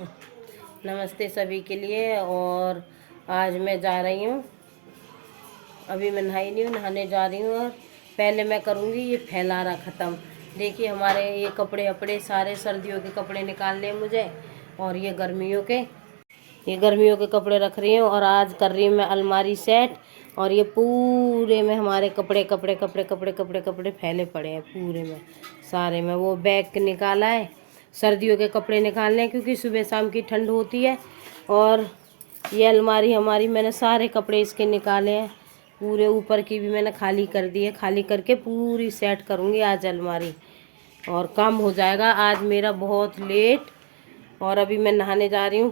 नमस्ते सभी के लिए। और आज मैं जा रही हूँ, अभी मैं नहाई नहीं हूँ, नहाने जा रही हूँ। और पहले मैं करूँगी ये फैलारा ख़त्म। देखिए हमारे ये कपड़े अपड़े सारे सर्दियों के कपड़े निकालने हैं मुझे, और ये गर्मियों के कपड़े रख रही हूँ। और आज कर रही हूँ मैं अलमारी सेट। और ये पूरे में हमारे कपड़े कपड़े कपड़े कपड़े कपड़े कपड़े फैले पड़े हैं पूरे में सारे में। वो बैग निकाला है, सर्दियों के कपड़े निकालने हैं क्योंकि सुबह शाम की ठंड होती है। और ये अलमारी हमारी, मैंने सारे कपड़े इसके निकाले हैं, पूरे ऊपर की भी मैंने खाली कर दी है। खाली करके पूरी सेट करूँगी आज अलमारी, और काम हो जाएगा आज मेरा बहुत लेट। और अभी मैं नहाने जा रही हूँ।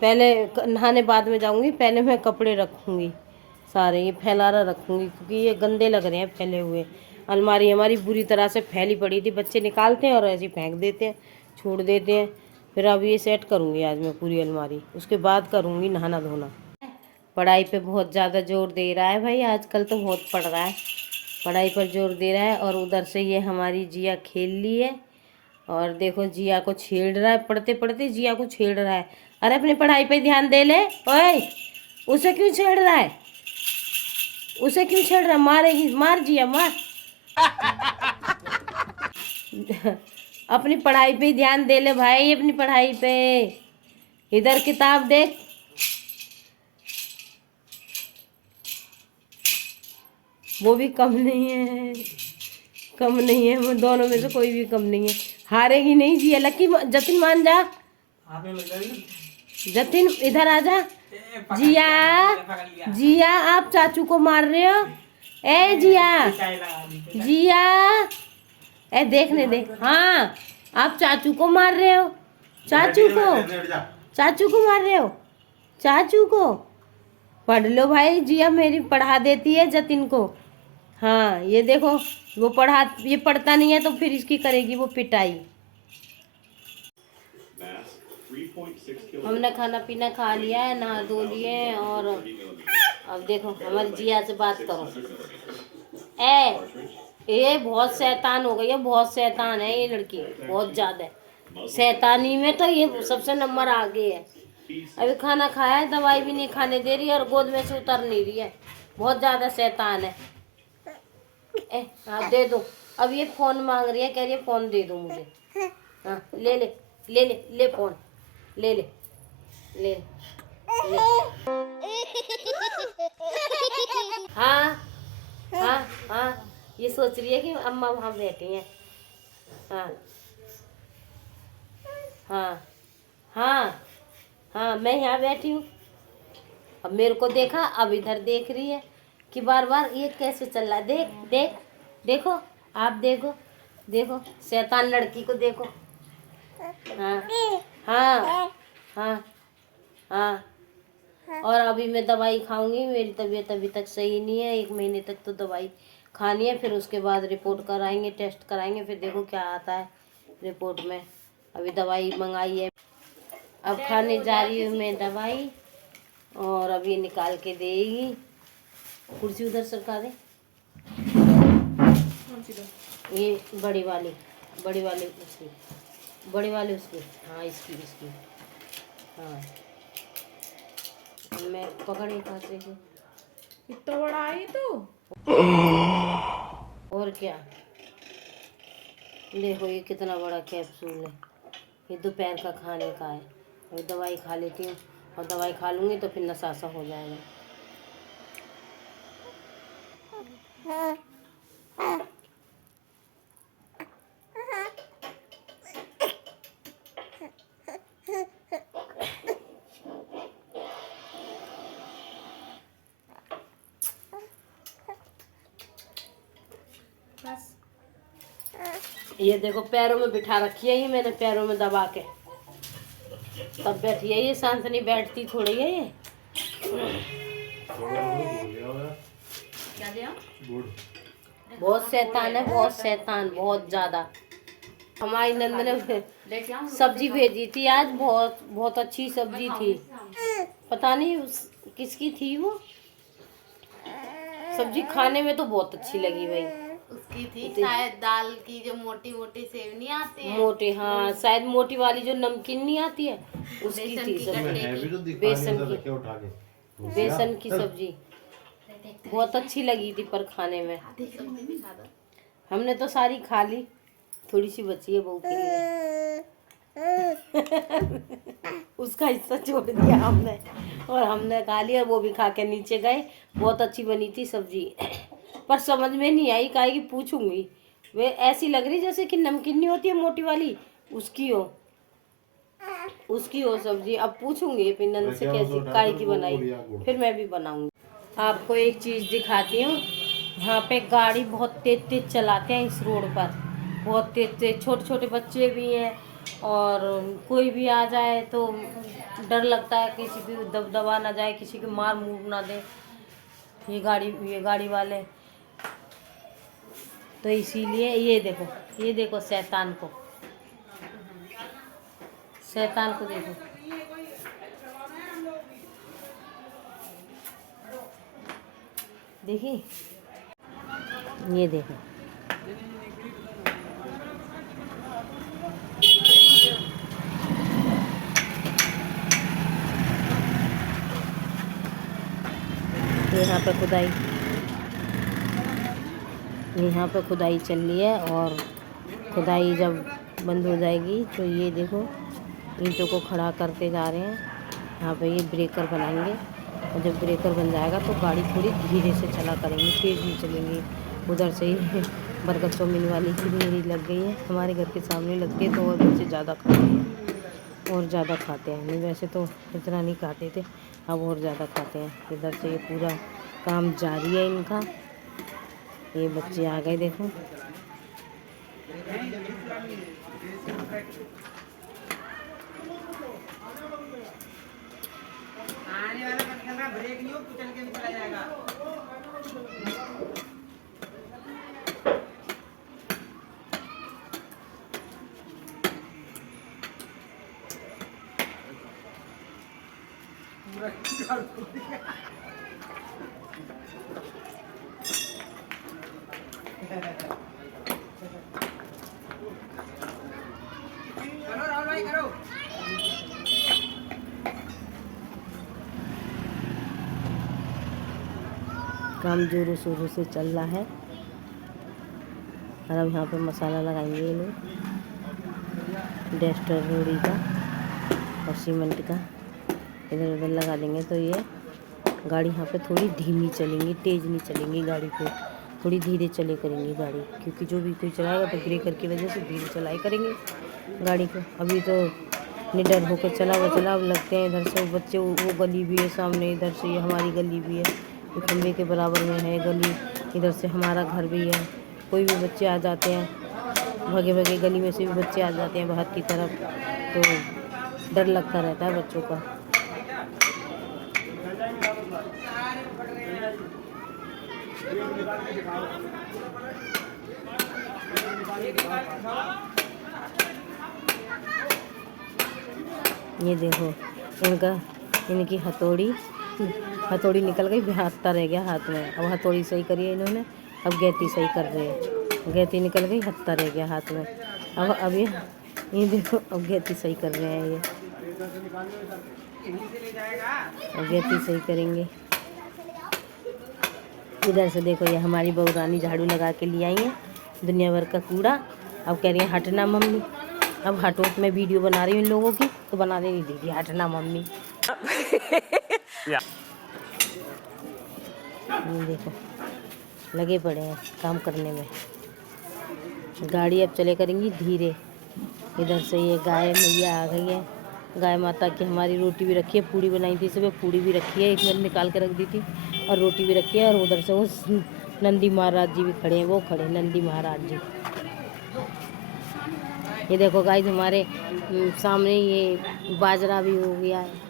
पहले नहाने बाद में जाऊँगी, पहले मैं कपड़े रखूँगी सारे, ये फैलारा रखूँगी क्योंकि ये गंदे लग रहे हैं फैले हुए। अलमारी हमारी बुरी तरह से फैली पड़ी थी, बच्चे निकालते हैं और ऐसे ही फेंक देते हैं, छोड़ देते हैं। फिर अब ये सेट करूँगी आज मैं पूरी अलमारी, उसके बाद करूँगी नहाना धोना। पढ़ाई पे बहुत ज़्यादा जोर दे रहा है भाई, आजकल तो बहुत पढ़ रहा है, पढ़ाई पर जोर दे रहा है। और उधर से ये हमारी जिया खेल ली है, और देखो जिया को छेड़ रहा है, पढ़ते पढ़ते जिया को छेड़ रहा है। अरे अपनी पढ़ाई पे ध्यान दे ले। ओए उसे क्यों छेड़ रहा है, उसे क्यों छेड़ रहा है? मारेगी, मार जिया मार। अपनी पढ़ाई पे ध्यान दे ले भाई, अपनी पढ़ाई पे। इधर किताब देख। वो भी कम नहीं है, कम नहीं है, वो दोनों में से कोई भी कम नहीं है। हारेगी नहीं जिया। लकी जतिन मान जा, जतिन इधर आ जा। जिया जिया आप चाचू को मार रहे हो। ए जिया, जिया ए देखने दे। हाँ आप चाचू को मार रहे हो, चाचू को मार रहे हो, चाचू को। पढ़ लो भाई, जिया मेरी पढ़ा देती है जतिन को। हाँ ये देखो, ये पढ़ता नहीं है तो फिर इसकी करेगी वो पिटाई। हमने खाना पीना खा लिया है, नहा धो लिए हैं। और अब देखो हमारी जिया से बात करो। ये बहुत शैतान हो गई है, बहुत शैतान है ये लड़की, बहुत ज्यादा शैतानी में तो ये सबसे नंबर आगे है। अभी खाना खाया है, दवाई भी नहीं खाने दे रही है, और गोद में से उतर नहीं रही है, बहुत ज्यादा शैतान है। हाँ दे दो। अब ये फोन मांग रही है, कह रही है फोन दे दो मुझे। हाँ ले ले ले ले ले फोन, ले ले ले ले। हाँ हाँ हाँ, ये सोच रही है कि अम्मा वहाँ बैठी हैं। हाँ हाँ हाँ हाँ मैं यहाँ बैठी हूँ। अब मेरे को देखा, अब इधर देख रही है कि बार बार ये कैसे चल रहा है। देख देख देखो, आप देखो देखो शैतान लड़की को देखो। हाँ हाँ हाँ हाँ। और अभी मैं दवाई खाऊंगी, मेरी तबीयत अभी तक सही नहीं है, 1 महीने तक तो दवाई खानी है। फिर उसके बाद रिपोर्ट कराएंगे, टेस्ट कराएंगे, फिर देखो क्या आता है रिपोर्ट में। अभी दवाई मंगाई है, अब खाने जा रही हूँ मैं दवाई। और अभी निकाल के देगी। कुर्सी उधर सरका दे, ये बड़ी वाली उसकी, बड़ी वाली उसकी। हाँ इसकी हाँ। मैं पकड़ कहाँ से, इतना बड़ा आई तो। और क्या, देखो ये कितना बड़ा कैप्सूल है, ये दोपहर का खाने का है। अभी दवाई खा लेती हूँ, और दवाई खा लूँगी तो फिर नशा सा हो जाएगा। ये देखो पैरों में बिठा रखी है, ये मैंने पैरों में दबा के तब बैठी है। ये शांत नहीं बैठती थोड़ी है ये। क्या दिया? बहुत शैतान है, बहुत शैतान, बहुत ज्यादा। हमारी नंद ने सब्जी भेजी थी आज, बहुत बहुत अच्छी सब्जी थी। पता नहीं किसकी थी वो सब्जी, खाने में तो बहुत अच्छी लगी भाई। बनती थी शायद दाल की, जो मोटी मोटी सेवनी आती है, मोटी, हाँ शायद मोटी वाली जो नमकीन नहीं आती है उसकी बेसन थी की सब्जी। गट्टे बेसन की सब्जी बहुत अच्छी लगी थी पर खाने में। की। हमने तो सारी खा ली, थोड़ी सी बची है बहू के लिए। उसका हिस्सा छोड़ दिया हमने और हमने खा लिया, वो भी खा के नीचे गए। बहुत अच्छी बनी थी सब्जी पर समझ में नहीं आई, काहे की पूछूंगी। वे ऐसी लग रही जैसे कि नमकीन नहीं होती है मोटी वाली, उसकी हो सब्जी। अब पूछूंगी पिनन से कैसी काय की बनाई, फिर मैं भी बनाऊंगी। आपको एक चीज़ दिखाती हूँ। यहाँ पे गाड़ी बहुत तेज तेज चलाते हैं इस रोड पर, बहुत तेज तेज। छोटे छोटे बच्चे भी हैं और कोई भी आ जाए तो डर लगता है किसी की दबा ना जाए, किसी की मार मूर ना दे ये गाड़ी वाले। तो इसीलिए ये देखो शैतान को देखो। देखिए ये देखो, यहाँ पे खुदाई चल रही है और खुदाई जब बंद हो जाएगी तो ये देखो ईंटों को खड़ा करते जा रहे हैं। यहाँ पे ये ब्रेकर बनाएंगे और जब ब्रेकर बन जाएगा तो गाड़ी थोड़ी धीरे से चला करेंगे, तेज़ नहीं चलेंगी। उधर से ही बर्गर चाउमीन वाली की रेहड़ी लग गई है, हमारे घर के सामने लगती है तो और बच्चे ज़्यादा खाते हैं और ज़्यादा खाते हैं। नहीं वैसे तो इतना नहीं खाते थे, अब और ज़्यादा खाते हैं। इधर से ये पूरा काम जारी है इनका। ये बच्चे आ गए देखो। ब्रेक नहीं हो, कुचल के भी चला जाएगा। करो राहुल भाई करो। काम जोरों शोरों से चल रहा है और अब यहाँ पे मसाला लगाएंगे ये लोग, डेस्टर रोड़ी का और सीमेंट का इधर उधर लगा देंगे। तो ये गाड़ी यहाँ पे थोड़ी धीमी चलेंगी, तेज़ नहीं चलेंगी गाड़ी को, थोड़ी धीरे चले करेंगी गाड़ी, क्योंकि जो भी कोई चलाएगा तो ब्रेकर की वजह से धीरे चलाई करेंगे गाड़ी को। अभी तो निडर होकर चला अब लगते हैं इधर से बच्चे, वो गली भी है सामने, इधर से ये हमारी गली भी है, ये खंबे के बराबर में है गली, इधर से हमारा घर भी है। कोई भी बच्चे आ जाते हैं, भगे भगे गली में से भी बच्चे आ जाते हैं बाहर की तरफ, तो डर लगता रहता है बच्चों का। ये देखो इनकी हथौड़ी निकल गई, हत्था रह गया हाथ में। अब हथौड़ी सही करी है इन्होंने, अब गैती सही कर रहे हैं। गैती निकल गई, हत्था रह गया हाथ में। अब ये देखो अब गैती सही कर रहे हैं ये, अब गैती सही करेंगे। इधर से देखो ये हमारी बहू रानी झाड़ू लगा के ले आई है दुनिया भर का कूड़ा। अब कह रही है हटना मम्मी, अब हटो, मैं वीडियो बना रही हूँ इन लोगों की तो बनाने नहीं देगी, हटना मम्मी। ये देखो लगे पड़े हैं काम करने में, गाड़ी अब चले करेंगी धीरे। इधर से ये गाय मैया आ गई है, गाय माता की हमारी रोटी भी रखी है, पूड़ी बनाई थी सुबह, पूड़ी भी रखी है, एक मिनट निकाल के रख दी थी, और रोटी भी रखी है। और उधर से वो नंदी महाराज जी भी खड़े हैं, वो खड़े नंदी महाराज जी। ये देखो गाइस हमारे सामने ये बाजरा भी हो गया है।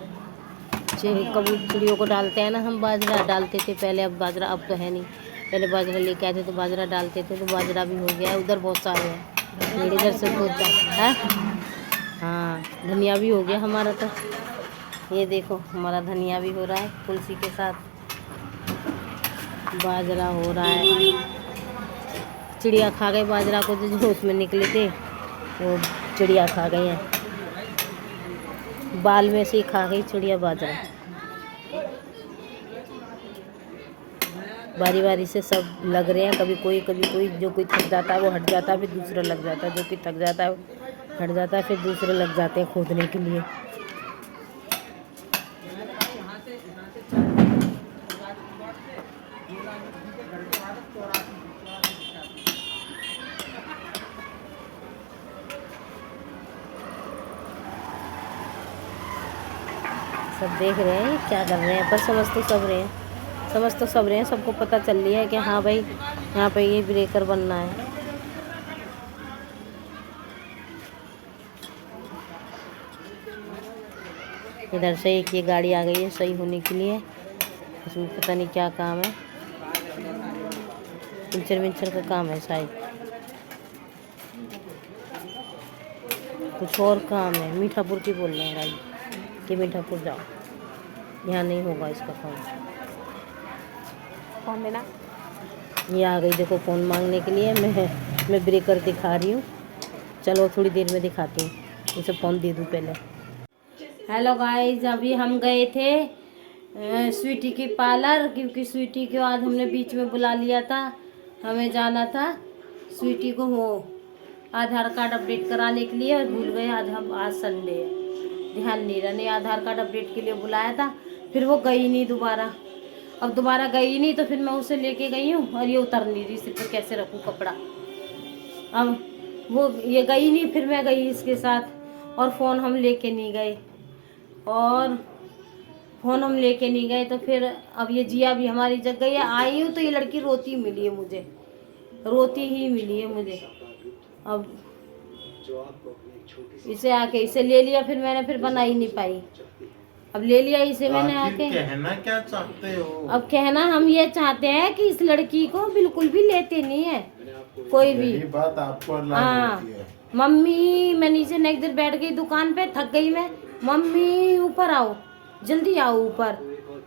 कबूतरियों को डालते हैं ना हम, बाजरा डालते थे पहले, अब बाजरा अब तो है नहीं। पहले बाजरा लेके आए थे तो बाजरा डालते थे, तो बाजरा भी हो गया है। उधर बहुत सारे हैं, इधर से होता है। हाँ धनिया भी हो गया हमारा, तो ये देखो हमारा धनिया भी हो रहा है, तुलसी के साथ बाजरा हो रहा है। चिड़िया खा गए बाजरा को, जो उसमें निकले थे वो चिड़िया खा गई हैं, बाल में से ही खा गई चिड़िया बाजरा। बारी बारी से सब लग रहे हैं, कभी कोई जो कोई थक जाता है वो हट जाता है, फिर दूसरा लग जाता है, जो कोई थक जाता है वो हट जाता है, फिर दूसरे लग जाते हैं खोदने के लिए। सब देख रहे हैं क्या कर रहे हैं, पर समझ तो सब रहे हैं, सबको पता चल रही है कि हाँ भाई यहाँ पे ये ब्रेकर बनना है। इधर से एक ये गाड़ी आ गई है सही होने के लिए, उसमें पता नहीं क्या काम है, पंचर का काम है शायद, कुछ और काम है। मीठापुर की बोल रहे हैं गाड़ी कि मीठापुर जाओ, यहाँ नहीं होगा इसका काम। कौन देना? ये आ गई देखो फ़ोन मांगने के लिए। मैं ब्रेकर दिखा रही हूँ, चलो थोड़ी देर में दिखाती हूँ, इसे फ़ोन दे दूँ पहले। हेलो गाइस, अभी हम गए थे स्वीटी की पार्लर, क्योंकि स्वीटी को आज हमने बीच में बुला लिया था, हमें जाना था स्वीटी को वो आधार कार्ड अपडेट कराने के लिए, और भूल गए आज संडे है, ध्यान नहीं रहा, नहीं आधार कार्ड अपडेट के लिए बुलाया था, फिर वो गई नहीं दोबारा। अब दोबारा गई नहीं तो फिर मैं उसे लेके गई हूँ, और ये उतर नहीं रही, सिर पे कैसे रखूँ कपड़ा। अब वो ये गई नहीं, फिर मैं गई इसके साथ, और फ़ोन हम लेके नहीं गए, तो फिर अब ये जिया भी हमारी जग गई है। आई हूँ तो ये लड़की रोती मिली है मुझे, अब इसे आके इसे ले लिया, फिर मैंने फिर बना ही नहीं पाई, अब ले लिया इसे मैंने आके। कहना क्या चाहते हो? अब कहना हम ये चाहते हैं कि इस लड़की को बिल्कुल भी लेते नहीं है कोई भी। यही बात आपको लागू हाँ होती है। मम्मी, मैं नीचे नेक्स्ट दिन बैठ गई दुकान पे, थक गई मैं, मम्मी ऊपर आओ, जल्दी आओ ऊपर,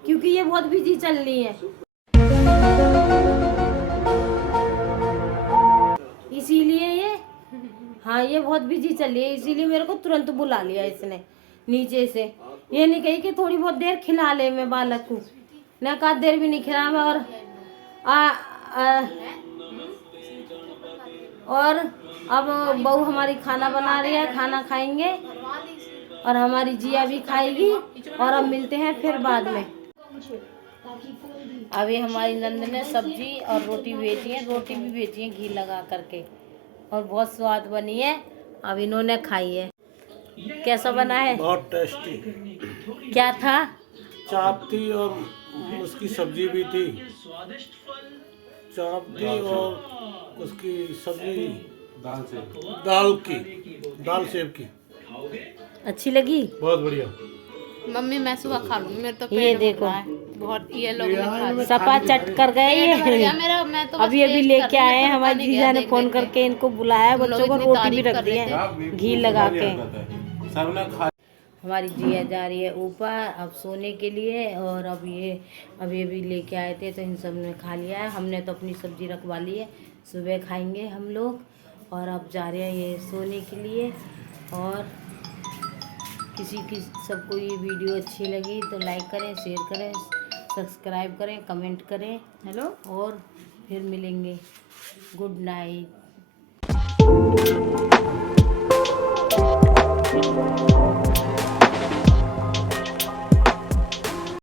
क्योंकि ये बहुत बिजी चल रही है, इसीलिए ये बहुत बिजी चल रही है, इसीलिए मेरे को तुरंत बुला लिया इसने नीचे से। ये नहीं कही कि थोड़ी बहुत देर खिला ले मैं बालक को, ना का देर भी नहीं खिला मैं। और अब बहू हमारी खाना बना रही है, खाना खाएंगे, और हमारी जिया भी खाएगी, और अब मिलते हैं फिर बाद में। अभी हमारी नंद ने सब्जी और रोटी भेजी है, घी लगा करके, और बहुत स्वाद बनी है। अब इन्होंने खाई है, कैसा बना है? बहुत टेस्टी। क्या था? चाप थी और उसकी सब्जी भी थी, चाप थी और उसकी सब्जी दाल सेब की। अच्छी लगी? बहुत बढ़िया। मम्मी मैं सुबह खा लूंगी, मेरे तो ये पेट देखो भर रहा है बहुत, ये लोग ने खा लिया। सपा चट कर गए पेट भर ये। गया मेरा, मैं तो बस अभी टेस्ट लेके कर रही आए हूँ, हैं, पता हमारी नहीं जीजा गया ने देख फोन देख के। करके इनको बुलाया, तुम लोग बच्चों को इतनी रोटी भी तारीफ रख कर दी रहे है घी लगा के। सबने खा। हमारी जिया जा रही है ऊपर अब सोने के लिए, और अब ये अभी लेके आए थे तो इन सब ने खा लिया है, हमने तो अपनी सब्जी रखवा ली है, सुबह खाएंगे हम लोग। और अब जा रहे हैं ये सोने के लिए। और सबको ये वीडियो अच्छी लगी तो लाइक करें, शेयर करें, सब्सक्राइब करें, कमेंट करें। हेलो, और फिर मिलेंगे। Good night.